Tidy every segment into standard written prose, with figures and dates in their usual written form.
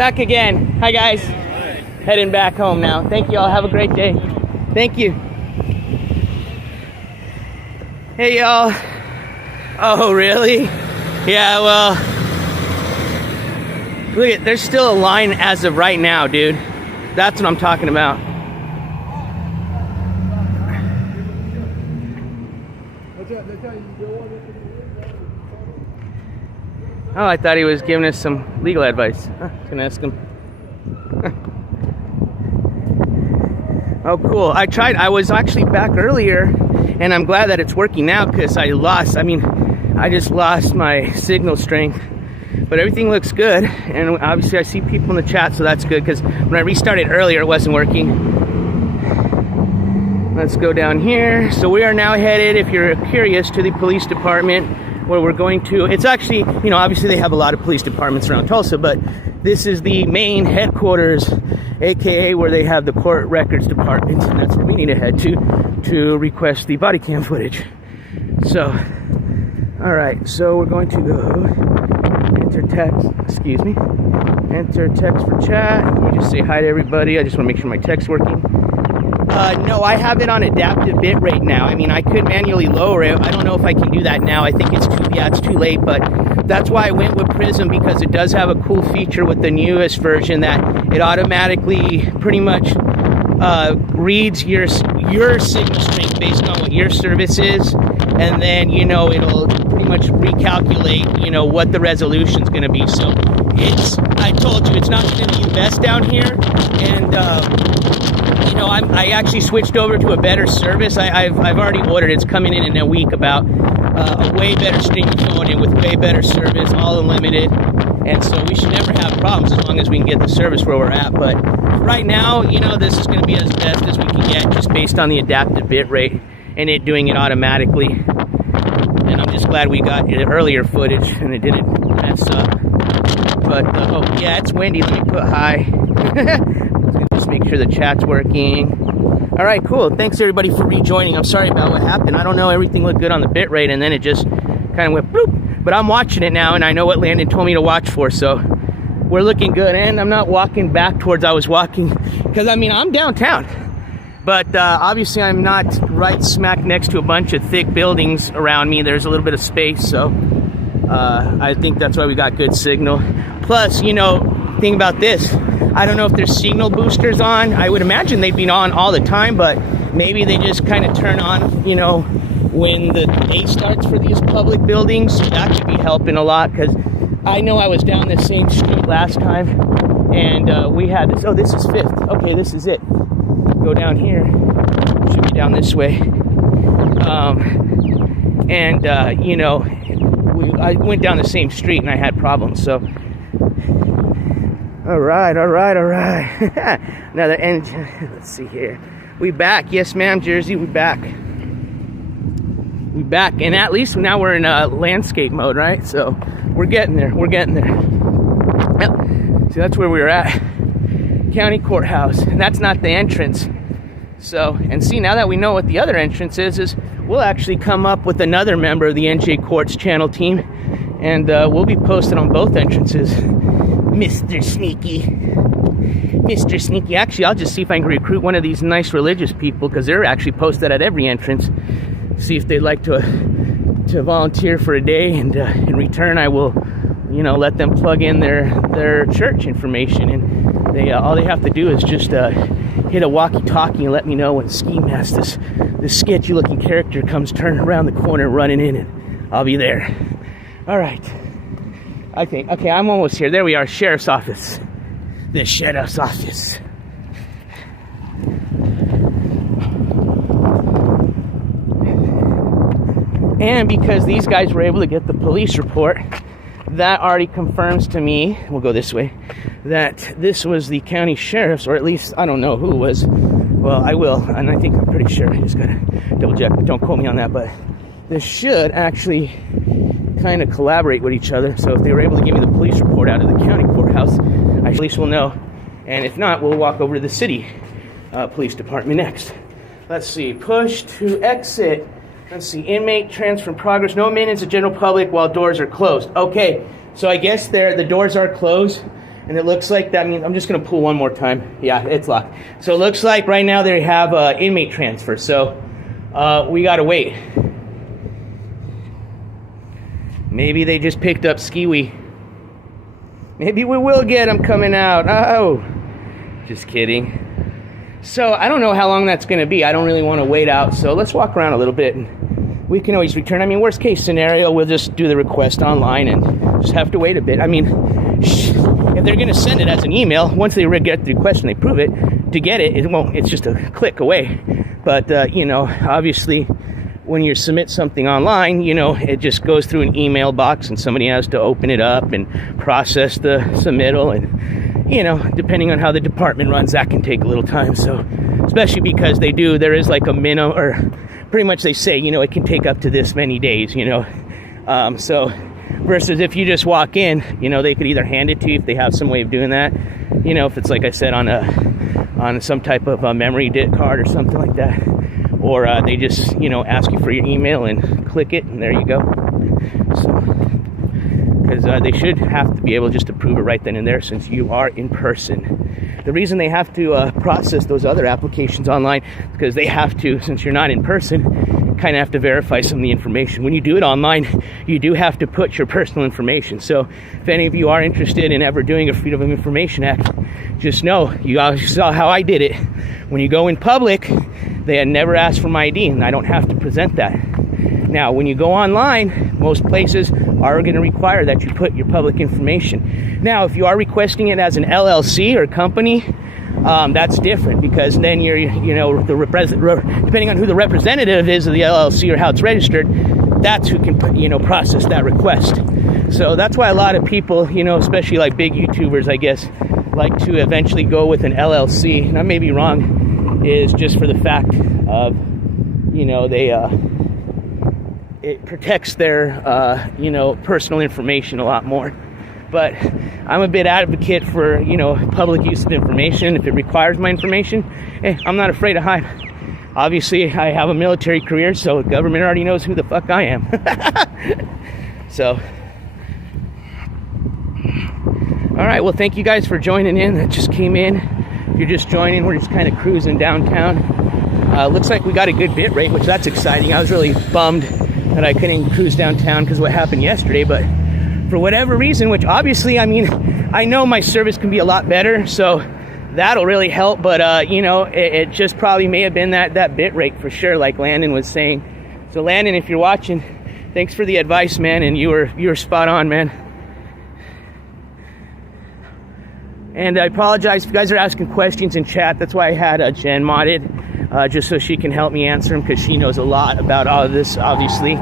Back again. Hi, guys. Heading back home now. Thank you all. Have a great day. Thank you. Hey, y'all. Oh, really? Yeah, well, look at, there's still a line as of right now, dude. That's what I'm talking about. Oh, I thought he was giving us some legal advice. I was gonna ask him. Oh, cool. I was actually back earlier, and I'm glad that it's working now because I just lost my signal strength. But everything looks good, and obviously I see people in the chat, so that's good because when I restarted earlier, it wasn't working. Let's go down here. So we are now headed, if you're curious, to the police department where we're going to. It's actually, obviously they have a lot of police departments around Tulsa, but this is the main headquarters, aka where they have the court records department, and that's where we need to head to request the body cam footage. So, all right, so we're going to go enter text for chat. Let me just say hi to everybody. I just want to make sure my text's working. No, I have it on adaptive bitrate now. I could manually lower it. I don't know if I can do that now. I think it's too late, but that's why I went with Prism, because it does have a cool feature with the newest version that it automatically pretty much reads your signal strength based on what your service is, and then it'll pretty much recalculate what the resolution's going to be. So I told you it's not going to be the best down here, and I actually switched over to a better service. I've already ordered. It's coming in a week about a way better streaming phone and with way better service, all unlimited. And so we should never have problems as long as we can get the service where we're at. But right now, this is going to be as best as we can get just based on the adaptive bitrate and it doing it automatically. And I'm just glad we got earlier footage and it didn't mess up. But, oh, yeah, it's windy. Let me put hi. Just make sure the chat's working. All right, cool. Thanks everybody for rejoining. I'm sorry about what happened. I don't know, everything looked good on the bitrate and then it just kind of went bloop. But I'm watching it now and I know what Landon told me to watch for, so we're looking good. And I'm not walking back towards I was walking, because I'm downtown. But obviously I'm not right smack next to a bunch of thick buildings around me. There's a little bit of space, so I think that's why we got good signal. Plus, thing about this, I don't know if there's signal boosters on. I would imagine they'd be on all the time, but maybe they just kind of turn on, when the day starts for these public buildings. So that could be helping a lot, because I know I was down this same street last time, and we had this. Oh, this is 5th. Okay, this is it. Go down here. Should be down this way. I went down the same street and I had problems, so. All right. Another engine. Let's see here. We back. Yes, ma'am, Jersey. We back. And at least now we're in landscape mode, right? So we're getting there. Yep. See, that's where we were at. County Courthouse. And that's not the entrance. So, and see, now that we know what the other entrance is we'll actually come up with another member of the NJ Courts channel team. And we'll be posted on both entrances. Mr. Sneaky. Actually, I'll just see if I can recruit one of these nice religious people, because they're actually posted at every entrance. See if they'd like to volunteer for a day, and in return, I will, let them plug in their church information, and they all they have to do is just hit a walkie-talkie and let me know when Skimask, this sketchy-looking character, comes turning around the corner, running in, and I'll be there. All right. Okay, I'm almost here. There we are, Sheriff's Office. The Sheriff's Office. And because these guys were able to get the police report, that already confirms to me, we'll go this way, that this was the county sheriff's, or at least, I don't know who it was. Well, I will, and I think I'm pretty sure. I just gotta double check, but don't quote me on that. But this should actually kind of collaborate with each other. So if they were able to give me the police report out of the county courthouse, I at least will know. And if not, we'll walk over to the city police department next. Let's see, push to exit. Let's see, inmate transfer in progress. No maintenance to general public while doors are closed. Okay, so I guess the doors are closed, And it looks like that means, I'm just going to pull one more time. Yeah, it's locked. So it looks like right now they have inmate transfer. So we got to wait. Maybe they just picked up Skiwi. Maybe we will get them coming out. Oh, just kidding. So I don't know how long that's going to be. I don't really want to wait out. So let's walk around a little bit and we can always return. I mean, worst case scenario, we'll just do the request online and just have to wait a bit. I mean, if they're going to send it as an email, once they get the request and they prove it, to get it, it's just a click away. But, you know, obviously when you submit something online, you know, it just goes through an email box and somebody has to open it up and process the submittal. And, you know, depending on how the department runs, that can take a little time. So, especially because there is like a minimum, or pretty much they say, you know, it can take up to this many days, you know. So, versus if you just walk in, you know, they could either hand it to you if they have some way of doing that. You know, if it's like I said on some type of a memory card or something like that. Or they just, you know, ask you for your email and click it, and there you go. So, because they should have to be able just to prove it right then and there, since you are in person. The reason they have to process those other applications online is because they have to, since you're not in person, kind of have to verify some of the information. When you do it online, you do have to put your personal information. So if any of you are interested in ever doing a Freedom of Information Act, just know, you saw how I did it. When you go in public, they had never asked for my ID, and I don't have to present that. Now, when you go online, most places are going to require that you put your public information. Now, if you are requesting it as an LLC or company, that's different, because then you're, you know, depending on who the representative is of the LLC or how it's registered, that's who can, you know, process that request. So that's why a lot of people, you know, especially like big YouTubers, I guess, like to eventually go with an LLC. And I may be wrong, is just for the fact of, you know, it protects their, you know, personal information a lot more. But I'm a bit advocate for, you know, public use of information. If it requires my information, hey, I'm not afraid to hide. Obviously, I have a military career, so the government already knows who the fuck I am. So, all right, well, thank you guys for joining in. That just came in. If you're just joining, we're just kind of cruising downtown. Looks like we got a good bit rate, which that's exciting. I was really bummed that I couldn't cruise downtown because of what happened yesterday, but for whatever reason, which obviously, I mean, I know my service can be a lot better, so that'll really help, but, you know, it just probably may have been that bit rate for sure, like Landon was saying. So, Landon, if you're watching, thanks for the advice, man, and you were spot on, man. And I apologize if you guys are asking questions in chat. That's why I had Jen modded, just so she can help me answer them, because she knows a lot about all of this, obviously.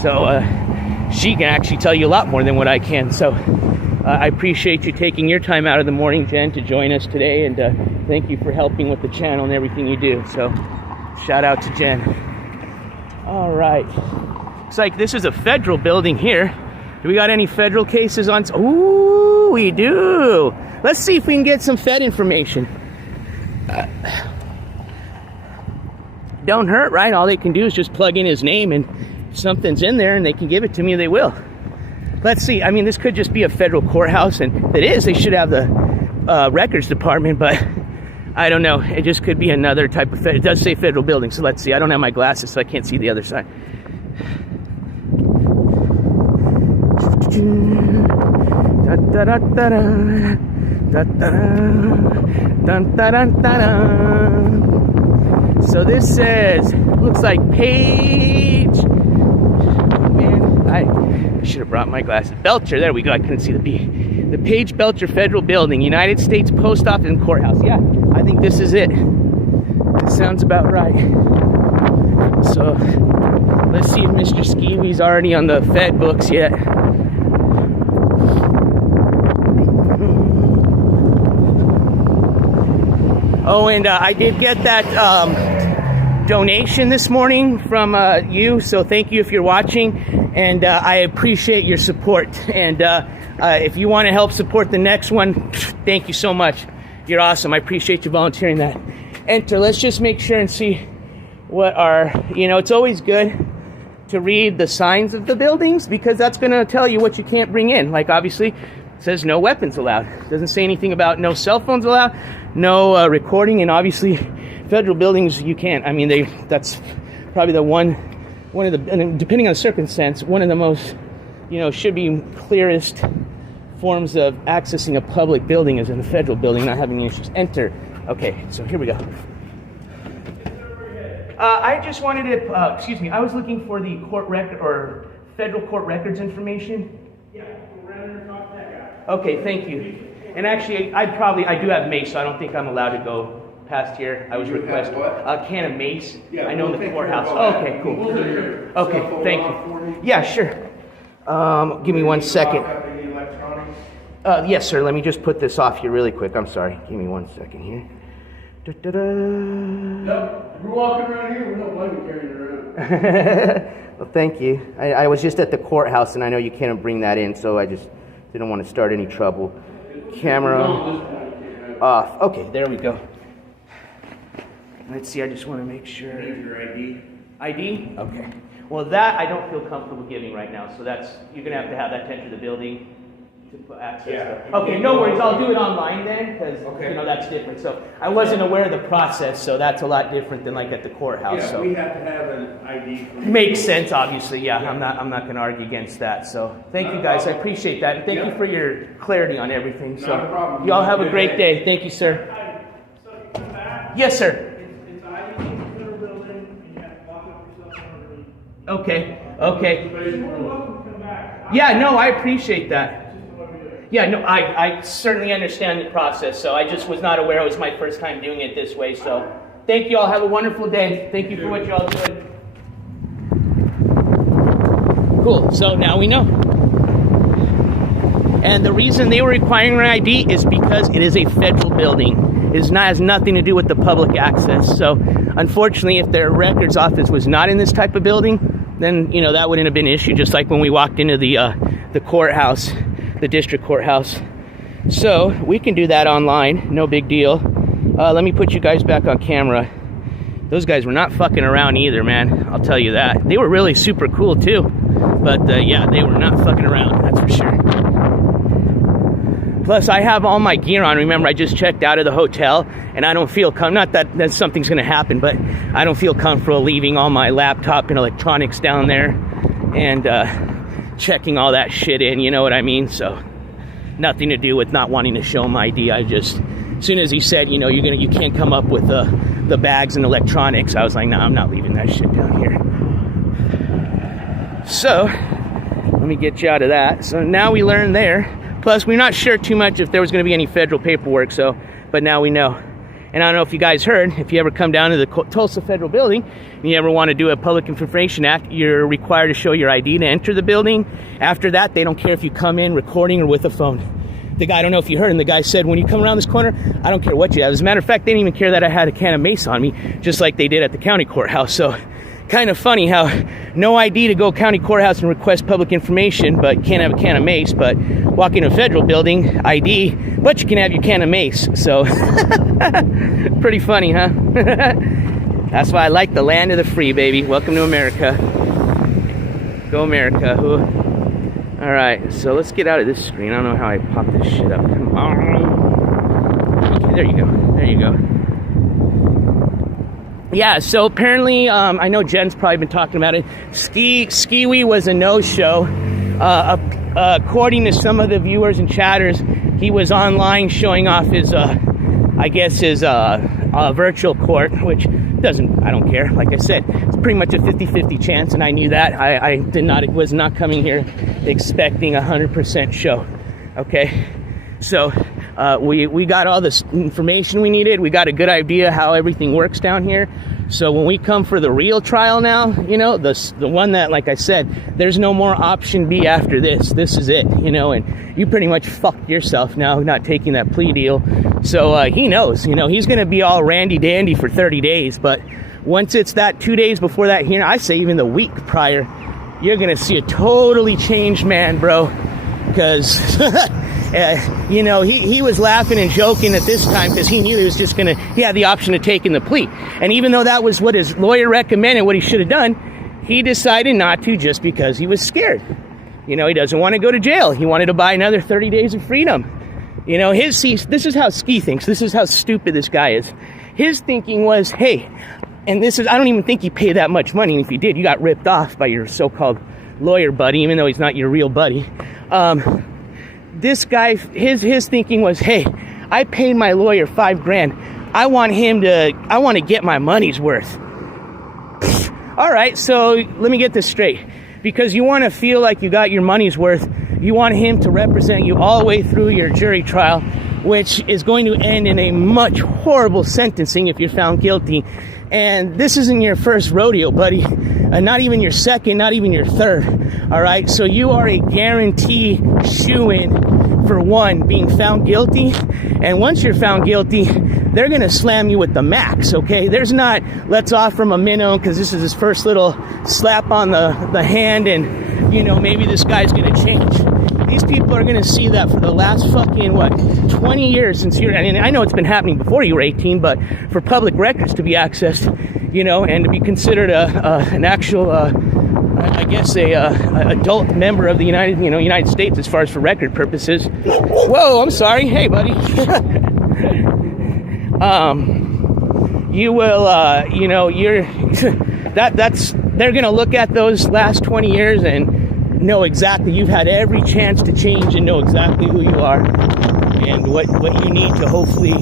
So, she can actually tell you a lot more than what I can. So I appreciate you taking your time out of the morning, Jen, to join us today, and thank you for helping with the channel and everything you do. So shout out to Jen. All right, looks like this is a federal building here. Do we got any federal cases on? Ooh, we do. Let's see if we can get some Fed information. Don't hurt, right? All they can do is just plug in his name, and something's in there and they can give it to me, they will. Let's see. I mean, this could just be a federal courthouse, and if it is, they should have the records department, but I don't know. It just could be another type of it does say federal building, so let's see. I don't have my glasses, so I can't see the other side. So this says, looks like Page. I should have brought my glasses. Belcher, there we go. I couldn't see the B. The Page Belcher Federal Building, United States Post Office and Courthouse. Yeah, I think this is it. That sounds about right. So, let's see if Mr. Skiwi's already on the Fed books yet. Oh, and I did get that donation this morning from you, so thank you if you're watching. And I appreciate your support. And if you want to help support the next one, thank you so much. You're awesome. I appreciate you volunteering that. Enter. Let's just make sure and see what are, you know, it's always good to read the signs of the buildings, because that's going to tell you what you can't bring in. Like, obviously, It says no weapons allowed. It doesn't say anything about no cell phones allowed, no recording, and obviously federal buildings you can't. I mean, that's probably the one of the, and depending on the circumstance, one of the most, should be clearest forms of accessing a public building is in a federal building, not having any issues. Enter. Okay, so here we go. I just wanted to, I was looking for the court record or federal court records information. Yeah, we're running across that guy. Okay, thank you. And actually, I do have mace, so I don't think I'm allowed to go past here. I was requested a can of mace. Yeah, I know we'll the take courthouse. care of all that. Okay, cool. We'll take care of Okay, cell phone thank off for you. Yeah, sure. Give me 1 second. Any electronics? Yes, sir. Let me just put this off here really quick. I'm sorry. Give me 1 second here. Da-da-da. Nope. We're walking around here with no money carrying around. Well, thank you. I was just at the courthouse, and I know you can't bring that in, so I just didn't want to start any trouble. Camera off. Okay, there we go. Let's see. I just want to make sure. Here's your ID. ID? Okay. Well, that I don't feel comfortable giving right now, so you're going to have that to enter the building to access. Yeah. Okay, no worries. I'll do it online then, because Okay. that's different. So I wasn't aware of the process, so that's a lot different than like at the courthouse. Yeah, so we have to have an ID. makes sense, obviously. Yeah, I'm not going to argue against that. So thank you guys. I appreciate that, and thank you for your clarity on everything. So Not a problem. you all have a great day. Thank you, sir. So you come back. Yes, sir. It's ID in the federal building, and you have to lock up yourself on the Okay. Okay. You're more than welcome to come back. Yeah. No, I appreciate that. It's just the way we do it. Yeah, no, I certainly understand the process, so I just was not aware it was my first time doing it this way, so thank you all. Have a wonderful day. Thank you for what you all doing. Cool, so now we know. And the reason they were requiring an ID is because it is a federal building. It has nothing to do with the public access. So unfortunately, if their records office was not in this type of building, then that wouldn't have been an issue, just like when we walked into the courthouse. The district courthouse. So we can do that online, no big deal. Let me put you guys back on camera. Those guys were not fucking around either, man. I'll tell you that. They were really super cool too. But yeah, they were not fucking around, that's for sure. Plus, I have all my gear on. Remember, I just checked out of the hotel, and I don't feel not that something's gonna happen, but I don't feel comfortable leaving all my laptop and electronics down there and checking all that shit in, you know what I mean? So nothing to do with not wanting to show my ID. I just, as soon as he said, you can't come up with the bags and electronics, I was like, no, I'm not leaving that shit down here. So let me get you out of that. So now we learned there. Plus, we're not sure too much if there was going to be any federal paperwork. But now we know. And I don't know if you guys heard, if you ever come down to the Tulsa Federal Building and you ever want to do a Public Information Act, you're required to show your ID to enter the building. After that, they don't care if you come in recording or with a phone. The guy, I don't know if you heard him, the guy said, when you come around this corner, I don't care what you have. As a matter of fact, they didn't even care that I had a can of mace on me, just like they did at the county courthouse. So kind of funny how no ID to go county courthouse and request public information, but can't have a can of mace, but walk in a federal building, ID, but you can have your can of mace. So pretty funny, huh? That's why I like the land of the free, baby. Welcome to America. Go America. All right, so let's get out of this screen. I don't know how I pop this shit up. Come on. Okay, there you go. There you go. Yeah, so apparently, I know Jen's probably been talking about it. Skiwi was a no-show. According to some of the viewers and chatters, he was online showing off his, his virtual court, which I don't care. Like I said, it's pretty much a 50-50 chance, and I knew that. I was not coming here expecting 100% show. Okay, so we got all this information we needed. We got a good idea how everything works down here. So when we come for the real trial now, the one that, like I said, there's no more option B after this. This is it, and you pretty much fucked yourself now not taking that plea deal. So he knows, he's going to be all randy dandy for 30 days. But once it's that 2 days before that hearing, I say even the week prior, you're going to see a totally changed man, bro. Because, he was laughing and joking at this time because he knew he had the option of taking the plea. And even though that was what his lawyer recommended, what he should have done, he decided not to just because he was scared. You know, he doesn't want to go to jail. He wanted to buy another 30 days of freedom. You know, this is how Ski thinks. This is how stupid this guy is. His thinking was, hey, and this is, I don't even think he paid that much money. And if he did, you got ripped off by your so-called lawyer buddy, even though he's not your real buddy. This guy, his thinking was, hey, I paid my lawyer $5,000. I want to get my money's worth. All right, so let me get this straight. Because you want to feel like you got your money's worth, you want him to represent you all the way through your jury trial, which is going to end in a much horrible sentencing if you're found guilty. And this isn't your first rodeo, buddy. Not even your second, not even your third. All right, so you are a guarantee shoo-in for one, being found guilty. And once you're found guilty, they're going to slam you with the max, okay? There's not, let's offer him a minnow because this is his first little slap on the hand and, you know, maybe this guy's going to change. These people are going to see that for the last fucking, 20 years since you're, and I know it's been happening before you were 18, but for public records to be accessed, you know, and to be considered an actual, I guess, a adult member of the United States as far as for record purposes. Whoa, I'm sorry. Hey, buddy. You will, you know, they're going to look at those last 20 years and know exactly, you've had every chance to change and know exactly who you are and what you need to hopefully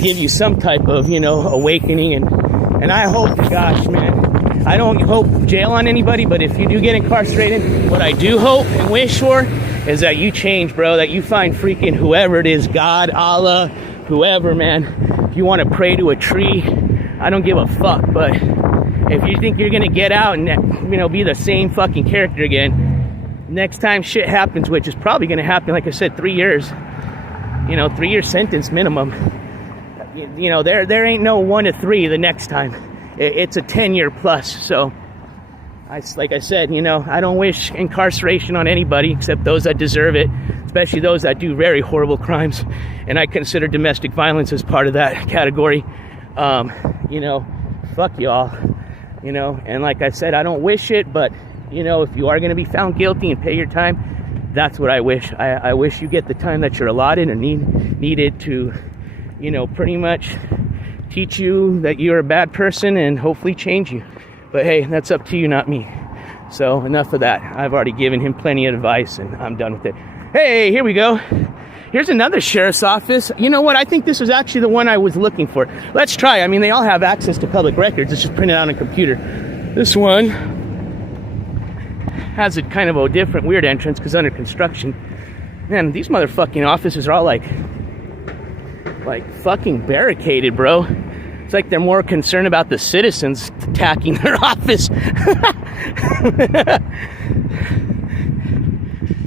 give you some type of, you know, awakening. And I hope, gosh, man, I don't hope jail on anybody, but if you do get incarcerated, what I do hope and wish for is that you change, bro, that you find freaking whoever it is, God, Allah, whoever, man. If you want to pray to a tree, I don't give a fuck, but if you think you're going to get out and, you know, be the same fucking character again, next time shit happens, which is probably going to happen, like I said, 3 years, you know, 3-year sentence minimum. You know, there ain't no 1 to 3 the next time. It's a 10-year plus. So, like I said, you know, I don't wish incarceration on anybody except those that deserve it, especially those that do very horrible crimes. And I consider domestic violence as part of that category. You know, fuck y'all. You know, and like I said, I don't wish it, but, you know, if you are going to be found guilty and pay your time, that's what I wish. I wish you get the time that you're allotted and needed to, you know, pretty much teach you that you're a bad person and hopefully change you. But hey, that's up to you, not me. So enough of that. I've already given him plenty of advice and I'm done with it. Hey, here we go. Here's another sheriff's office. You know what? I think this was actually the one I was looking for. Let's try. I mean, they all have access to public records. It's just printed on a computer. This one has a kind of a different weird entrance because under construction. Man, these motherfucking offices are all like fucking barricaded, bro. It's like they're more concerned about the citizens attacking their office.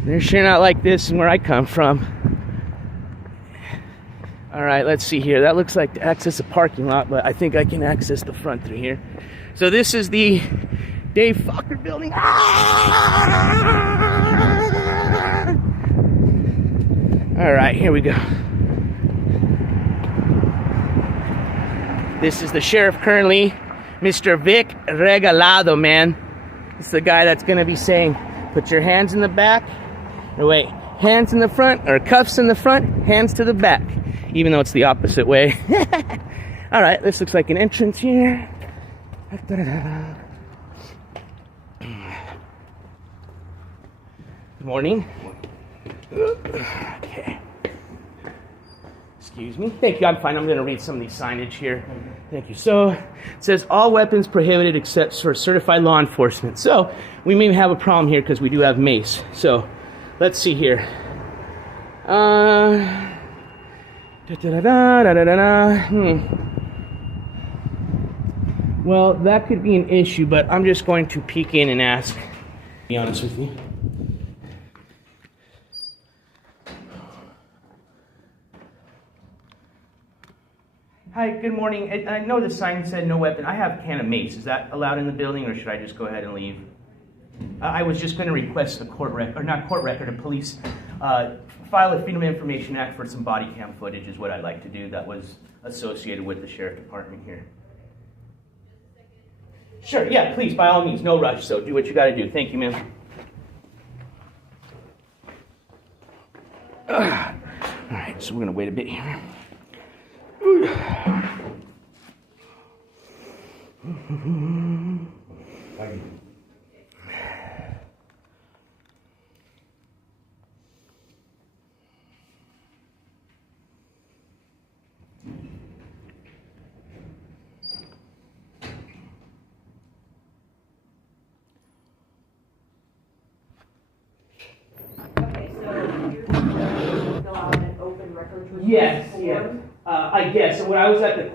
They're sure not like this where I come from. All right, let's see here. That looks like to access the parking lot, but I think I can access the front through here. So this is the Dave Fokker building. All right, here we go. This is the sheriff currently, Mr. Vic Regalado, man. It's the guy that's going to be saying, put your hands in the back. Or wait, hands in the front, or cuffs in the front, hands to the back. Even though it's the opposite way. All right, this looks like an entrance here. Good morning. Okay. Excuse me. Thank you. I'm fine. I'm going to read some of these signage here. Thank you. So it says all weapons prohibited except for certified law enforcement. So we may have a problem here because we do have mace. So let's see here. Well, that could be an issue, but I'm just going to peek in and ask. To be honest with you. Hi, good morning. I know the sign said no weapon. I have a can of mace. Is that allowed in the building, or should I just go ahead and leave? I was just going to request a court record, or not court record, a police file a Freedom of Information Act for some body cam footage is what I'd like to do that was associated with the sheriff department here. Sure, yeah, please, by all means, no rush, so do what you got to do. Thank you, ma'am. Alright, so we're gonna wait a bit here. Okay, so you're going to fill out an open records request Yes, form? yes. I guess. So when I was at the at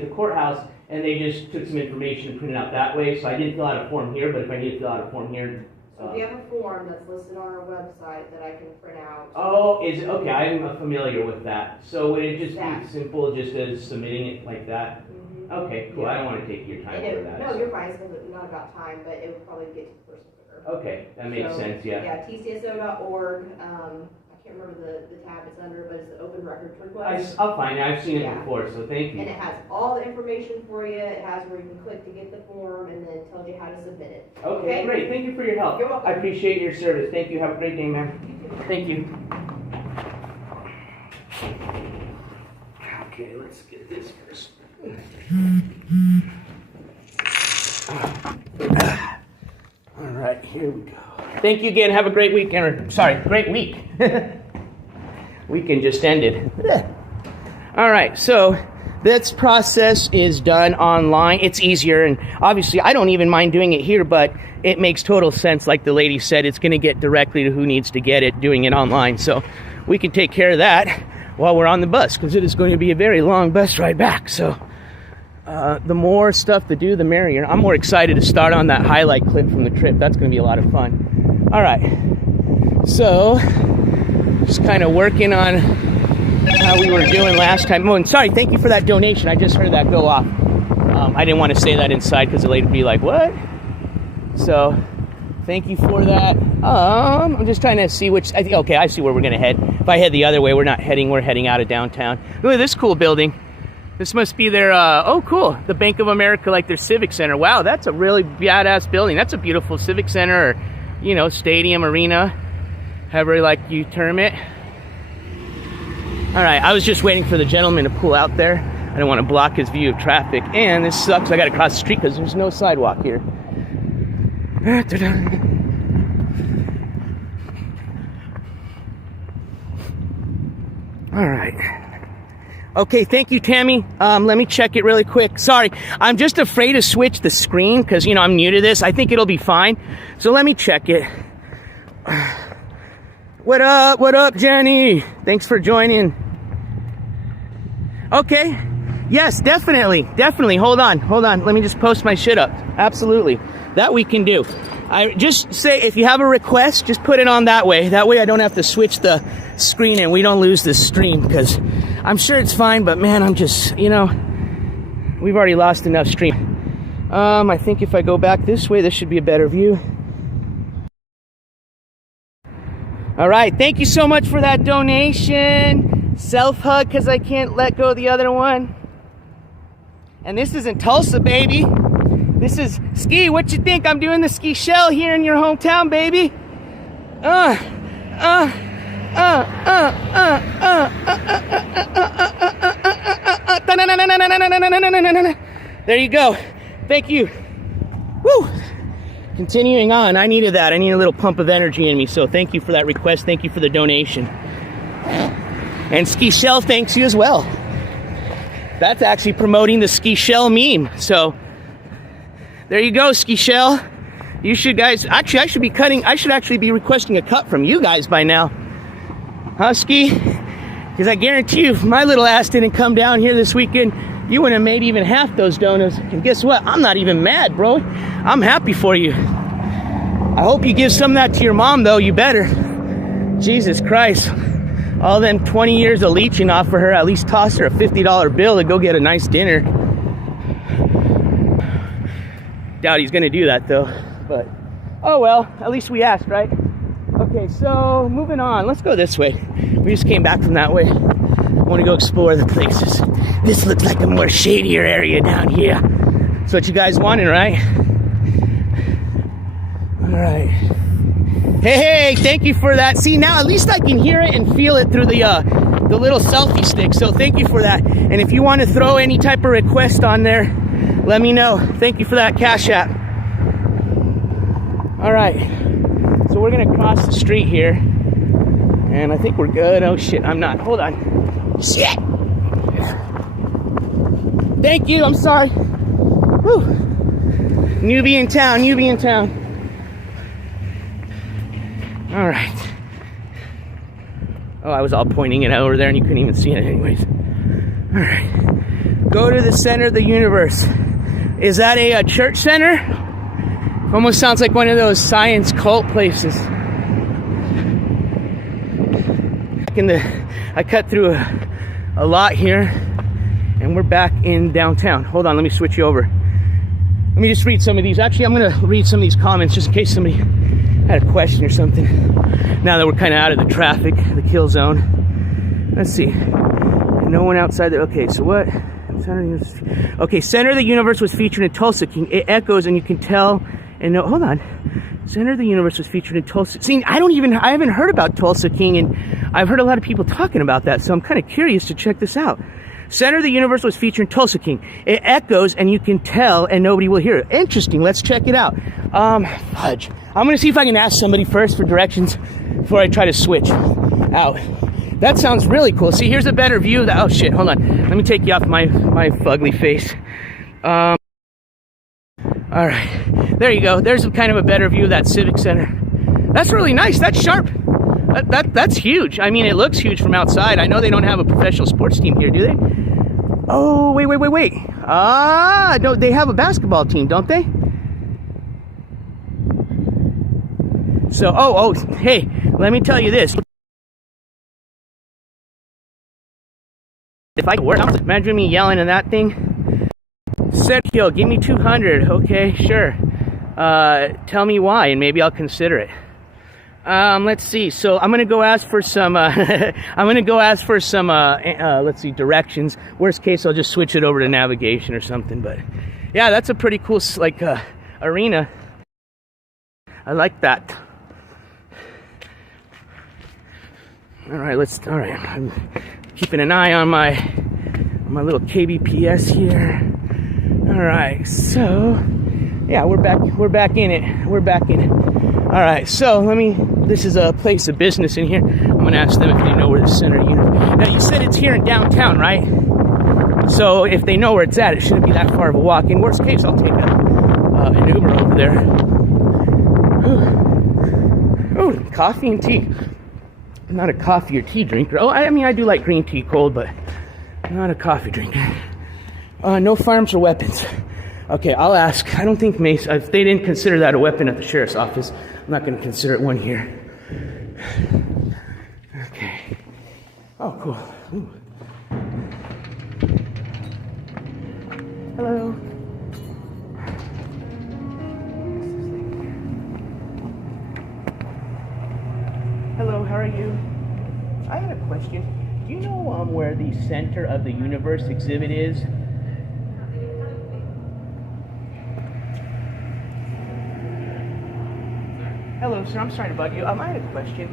the courthouse, and they just took some information and printed out that way. So I didn't fill out a form here, but if I need to fill out a form here. So we have a form that's listed on our website that I can print out. Oh, is it? Okay, I'm familiar with that. So would it just That. be simple, just as submitting it like that? Mhm. Okay, cool. I don't want to take your time for that. No, you're fine, it's not about time, but it would probably get to the person quicker. Okay, that makes So, sense, yeah. Yeah, tcso.org, I can't remember the tab it's under, but it's the open records request. I'll find it. I've seen it Yeah. before, so thank And you. it has all the information for you, it has where you can click to get the form, and then it tells you how to submit it. Okay, great. Thank you for your help. You're welcome. I appreciate your service. Thank you. Have a great day, man. Thank you. Okay, let's get this first. All right, here we go. Thank you again. Have a great weekend. Sorry, great week. Weekend just ended. All right, so this process is done online. It's easier, and obviously I don't even mind doing it here, but it makes total sense. Like the lady said, it's going to get directly to who needs to get it, doing it online. So we can take care of that while we're on the bus, because it is going to be a very long bus ride back. So the more stuff to do, the merrier. I'm more excited to start on that highlight clip from the trip. That's going to be a lot of fun. All right, so just kind of working on how we were doing last time. Oh, and sorry, thank you for that donation. I just heard that go off. I didn't want to say that inside because the lady would be like, what? So thank you for that. I'm just trying to see which, okay, I see where we're going to head. If I head the other way, we're heading out of downtown. Look at this cool building. This must be their, oh cool, the Bank of America, like their civic center. Wow, that's a really badass building. That's a beautiful civic center, or, you know, stadium, arena, however like you term it. All right, I was just waiting for the gentleman to pull out there. I don't want to block his view of traffic. And this sucks, I got to cross the street because there's no sidewalk here. All right. Okay, thank you, Tammy. Let me check it really quick. Sorry, I'm just afraid to switch the screen because, you know, I'm new to this. I think it'll be fine. So let me check it. What up, Jenny? Thanks for joining. Okay. Yes, definitely. Hold on. Let me just post my shit up. Absolutely. That we can do. I just say, if you have a request, just put it on that way. That way I don't have to switch the screen and we don't lose this stream, because I'm sure it's fine, but man, I'm just, you know, we've already lost enough stream. I think if I go back this way, this should be a better view. All right, thank you so much for that donation. Self-hug, because I can't let go of the other one. And this isn't Tulsa, baby. This is Ski. What you think? I'm doing the ski shell here in your hometown, baby. There you go. Thank you. Woo. Continuing on, I needed that. I need a little pump of energy in me. So thank you for that request. Thank you for the donation. And Ski Shell thanks you as well. That's actually promoting the Ski Shell meme. So there you go, Ski Shell. You should guys, actually I should actually be requesting a cut from you guys by now. Huh, Ski? Because I guarantee you, if my little ass didn't come down here this weekend, you wouldn't have made even half those donuts. And guess what? I'm not even mad, bro. I'm happy for you. I hope you give some of that to your mom, though. You better. Jesus Christ. All them 20 years of leeching off for her, at least toss her a $50 bill to go get a nice dinner. Doubt he's going to do that, though. But, oh well, at least we asked, right? Okay, so moving on. Let's go this way. We just came back from that way. I want to go explore the places. This looks like a more shadier area down here. That's what you guys wanted, right? All right. Hey, thank you for that. See, now at least I can hear it and feel it through the little selfie stick. So thank you for that. And if you want to throw any type of request on there, let me know. Thank you for that Cash App. All right. So we're going to cross the street here. And I think we're good. Oh, shit. I'm not. Hold on. Shit. Thank you. I'm sorry. Whew. Newbie in town. Newbie in town. All right. Oh, I was all pointing it over there and you couldn't even see it anyways. All right. Go to the center of the universe. Is that a church center? Almost sounds like one of those science cult places. I cut through a lot here and we're back in downtown. Hold on, let me switch you over. Let me just read some of these. Actually, I'm going to read some of these comments just in case somebody had a question or something. Now that we're kind of out of the traffic, the kill zone. Let's see. No one outside there. Okay, so what? Okay, Center of the Universe was featured in Tulsa King. It echoes and you can tell. And no, hold on. Center of the Universe was featured in Tulsa. See, I haven't heard about Tulsa King, and I've heard a lot of people talking about that, so I'm kind of curious to check this out. Center of the Universe was featured in Tulsa King. It echoes and you can tell and nobody will hear it. Interesting. Let's check it out. Fudge. I'm going to see if I can ask somebody first for directions before I try to switch out. That sounds really cool. See, here's a better view of that. Oh, shit. Hold on. Let me take you off my fugly face. All right. There you go. There's kind of a better view of that Civic Center. That's really nice. That's sharp. That's huge. I mean, it looks huge from outside. I know they don't have a professional sports team here, do they? Oh, wait. No, they have a basketball team, don't they? So, hey, let me tell you this. If I could work, imagine me yelling at that thing. Sergio, give me 200. Okay, sure. Tell me why, and maybe I'll consider it. Let's see. So I'm gonna go ask for some. Let's see, directions. Worst case, I'll just switch it over to navigation or something. But yeah, that's a pretty cool arena. I like that. All right. I'm keeping an eye on my little KBPS here. All right. So yeah, we're back in it. All right. So this is a place of business in here. I'm going to ask them if they know where the center unit. Now, you said it's here in downtown, right? So if they know where it's at, it shouldn't be that far of a walk. In worst case, I'll take an Uber over there. Ooh, coffee and tea. I'm not a coffee or tea drinker. Oh, I mean, I do like green tea cold, but I'm not a coffee drinker. No firearms or weapons. Okay, I'll ask. I don't think mace. If they didn't consider that a weapon at the sheriff's office, I'm not going to consider it one here. Okay. Oh, cool. Ooh. Hello. Hello, how are you? I had a question. Do you know where the Center of the Universe exhibit is? Hello, sir. I'm sorry to bug you. I had a question.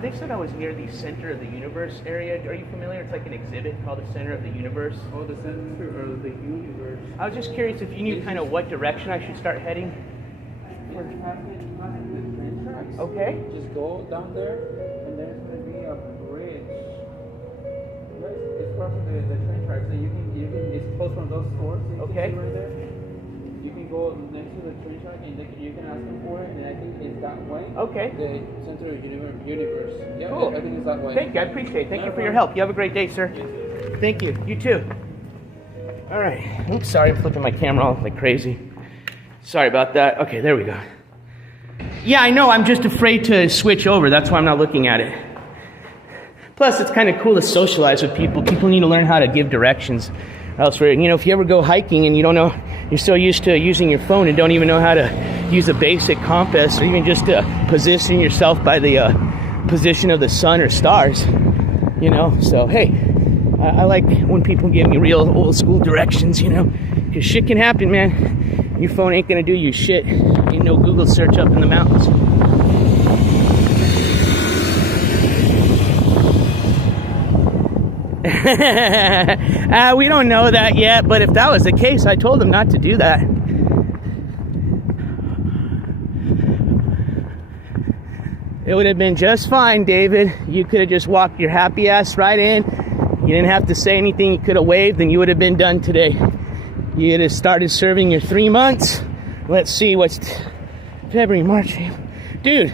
They said I was near the Center of the Universe area. Are you familiar? It's like an exhibit called the Center of the Universe. Oh, the center of the universe. I was just curious if you knew kind of what direction I should start heading. Okay. Just go down there, and there's going to be a bridge. It's crossing the train tracks, so you can. It's close from those stores. So you can see right there. You can go next to the train track, and you can ask them for it. And I think it's that way. Okay. The center of the universe. Yeah, cool. I think it's that way. Thank you. I appreciate it. Thank you for your help. You have a great day, sir. Yes. Thank you. You too. All right. Oops, sorry. I'm flipping my camera all like crazy. Sorry about that. Okay, there we go. Yeah, I know. I'm just afraid to switch over. That's why I'm not looking at it. Plus, it's kind of cool to socialize with people. People need to learn how to give directions. Elsewhere, if you ever go hiking and you don't know, you're so used to using your phone and don't even know how to use a basic compass or even just to position yourself by the position of the sun or stars. So hey, I like when people give me real old school directions. Because shit can happen, man. Your phone ain't gonna do you shit. Ain't no Google search up in the mountains. We don't know that yet, but if that was the case, I told him not to do that. It would have been just fine, David. You could have just walked your happy ass right in. You didn't have to say anything. You could have waved and you would have been done today. You would have started serving your 3 months. Let's see, what's February, March. Dude,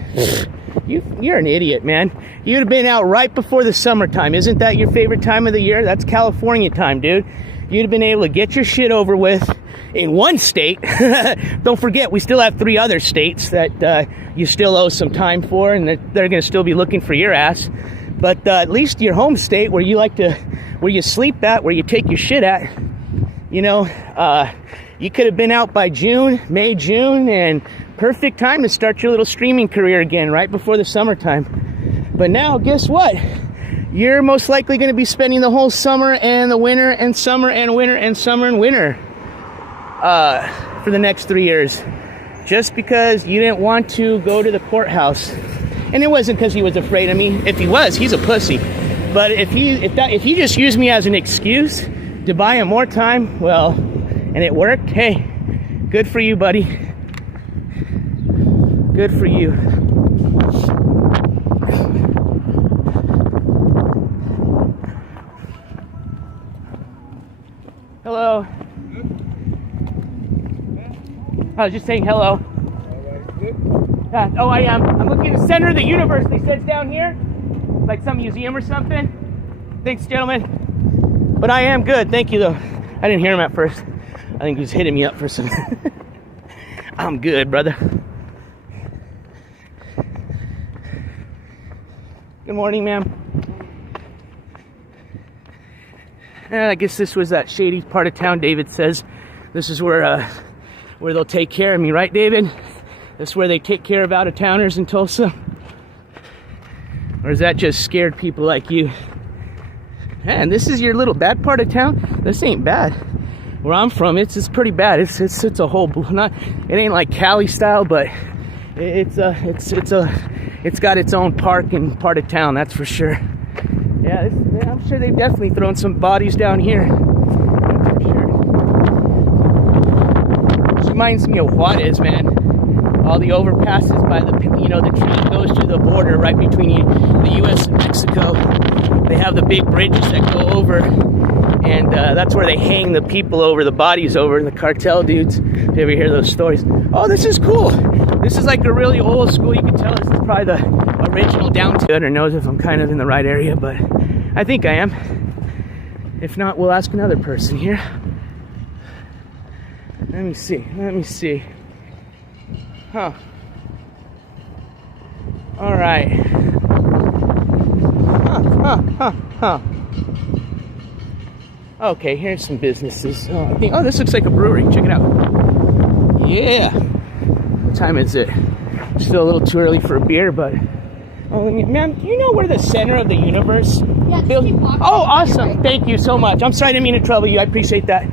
you're an idiot, man. You'd have been out right before the summertime. Isn't that your favorite time of the year? That's California time, dude. You'd have been able to get your shit over with in one state. Don't forget, we still have 3 other states that you still owe some time for, and they're going to still be looking for your ass. But at least your home state, where you sleep at, where you take your shit at, you know, you could have been out by May, June, and perfect time to start your little streaming career again, right before the summertime. But now, guess what? You're most likely going to be spending the whole summer and the winter and summer and winter and summer and winter for the next 3 years, just because you didn't want to go to the courthouse. And it wasn't because he was afraid of me. If he was, he's a pussy. But if he just used me as an excuse to buy him more time, well, and it worked, hey, good for you, buddy. Good for you. Hello. I was just saying hello. Oh, I am. I'm looking at the center of the universe. They said it's down here, like some museum or something. Thanks, gentlemen. But I am good. Thank you, though. I didn't hear him at first. I think he was hitting me up for some. I'm good, brother. Good morning, ma'am. I guess this was that shady part of town. David says this is where they'll take care of me, right, David? This is where they take care of out-of-towners in Tulsa? Or is that just scared people like you? Man, this is your little bad part of town? This ain't bad. Where I'm from, it's pretty bad. It's a whole, it ain't like Cali style, but it's got its own park and part of town, that's for sure. Yeah, I'm sure they've definitely thrown some bodies down here. For sure. This reminds me of Juarez, man. All the overpasses by the train goes to the border right between the U.S. and Mexico. They have the big bridges that go over, and that's where they hang the people over, the bodies over, and the cartel dudes. If you ever hear those stories. Oh, this is cool. This is like a really old school. You can tell this is probably the original downtown. Who knows if I'm kind of in the right area, but I think I am. If not, we'll ask another person here. Let me see. Huh. All right. Huh. Okay, here's some businesses. Oh, this looks like a brewery. Check it out. Yeah. What time is it? Still a little too early for a beer, but... Oh, ma'am, do you know where the center of the universe... Yeah, just keep walking. Oh, awesome. Thank you so much. I'm sorry, I didn't mean to trouble you. I appreciate that.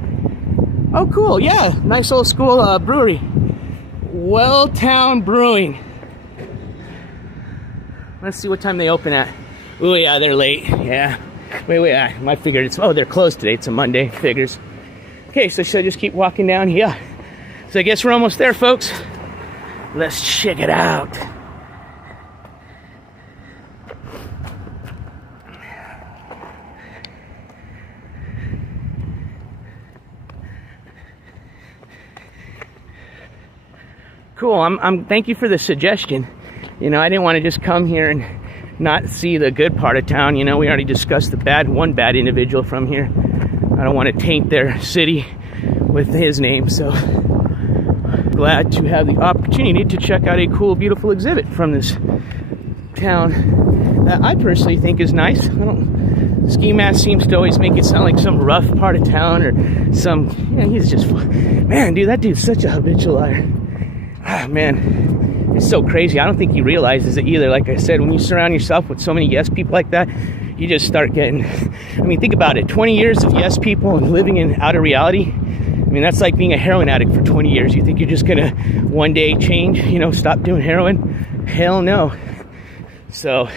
Oh, cool. Yeah, nice old school brewery. Welltown Brewing. Let's see what time they open at. Oh, yeah, they're late. Yeah. Wait. I figured they're closed today. It's a Monday. Figures. Okay, so should I just keep walking down? Yeah. So I guess we're almost there, folks. Let's check it out. Cool. I'm thank you for the suggestion. You know, I didn't want to just come here and not see the good part of town. You know, we already discussed one bad individual from here. I don't want to taint their city with his name, so glad to have the opportunity to check out a cool, beautiful exhibit from this town that I personally think is nice. Skimask seems to always make it sound like some rough part of town or he's just, man, dude, that dude's such a habitual liar. Ah, man, it's so crazy. I don't think he realizes it either. Like I said, when you surround yourself with so many yes people like that, you just start getting, think about it, 20 years of yes people and living in outer reality. That's like being a heroin addict for 20 years. You think you're just gonna one day change, stop doing heroin? Hell no. So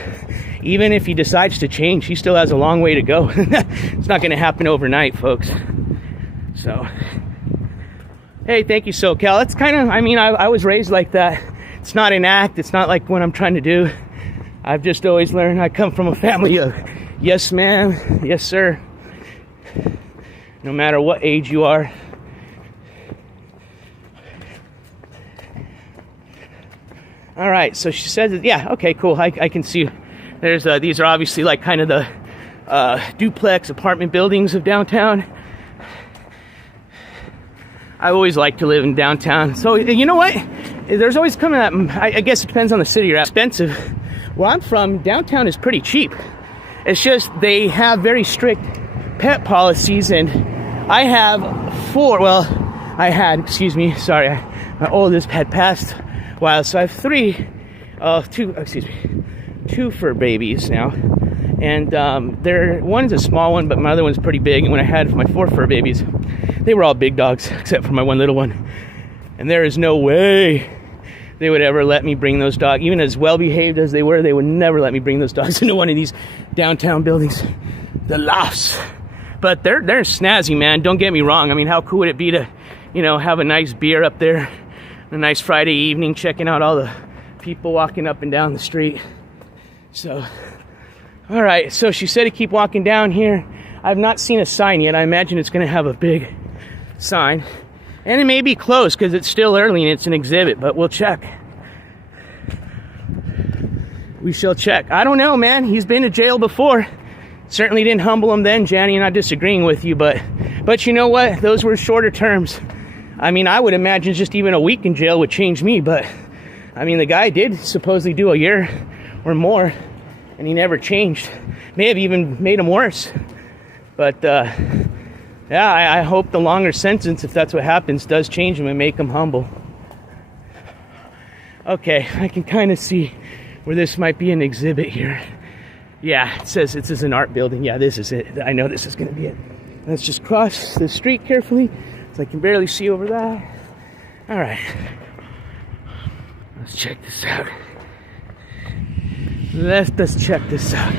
even if he decides to change, he still has a long way to go. It's not going to happen overnight, folks. So, hey, thank you, SoCal. It's kind of, I mean, I was raised like that. It's not an act. It's not like what I'm trying to do. I've just always learned. I come from a family of yes, ma'am, yes, sir. No matter what age you are. All right, so she says that, yeah, okay, cool. I can see there's, these are obviously like kind of the duplex apartment buildings of downtown. I always like to live in downtown. So, you know what? There's always coming at, I guess it depends on the city you're at. Expensive. Where I'm from, downtown is pretty cheap. It's just they have very strict pet policies, and I have my oldest had passed a while, so I have two fur babies now. And one's a small one, but my other one's pretty big. And when I had my 4 fur babies, they were all big dogs, except for my one little one. And there is no way they would ever let me bring those dogs, even as well behaved as they were, they would never let me bring those dogs into one of these downtown buildings, the lofts. But they're snazzy, man. Don't get me wrong. I mean, how cool would it be to, you know, have a nice beer up there, a nice Friday evening, checking out all the people walking up and down the street. So, all right. So she said to keep walking down here. I've not seen a sign yet. I imagine it's going to have a big sign. And it may be closed because it's still early and it's an exhibit, but we'll check. We shall check. I don't know, man. He's been to jail before. Certainly didn't humble him then, Janny, and I'm not disagreeing with you, but you know what? Those were shorter terms. I mean, I would imagine just even a week in jail would change me, but I mean, the guy did supposedly do a year or more, and he never changed. May have even made him worse. But, yeah, I hope the longer sentence, if that's what happens, does change him and make him humble. Okay, I can kind of see where this might be an exhibit here. Yeah, it says this is an art building. Yeah, this is it. I know this is going to be it. Let's just cross the street carefully, so I can barely see over that. All right. Let's check this out. Let's check this out.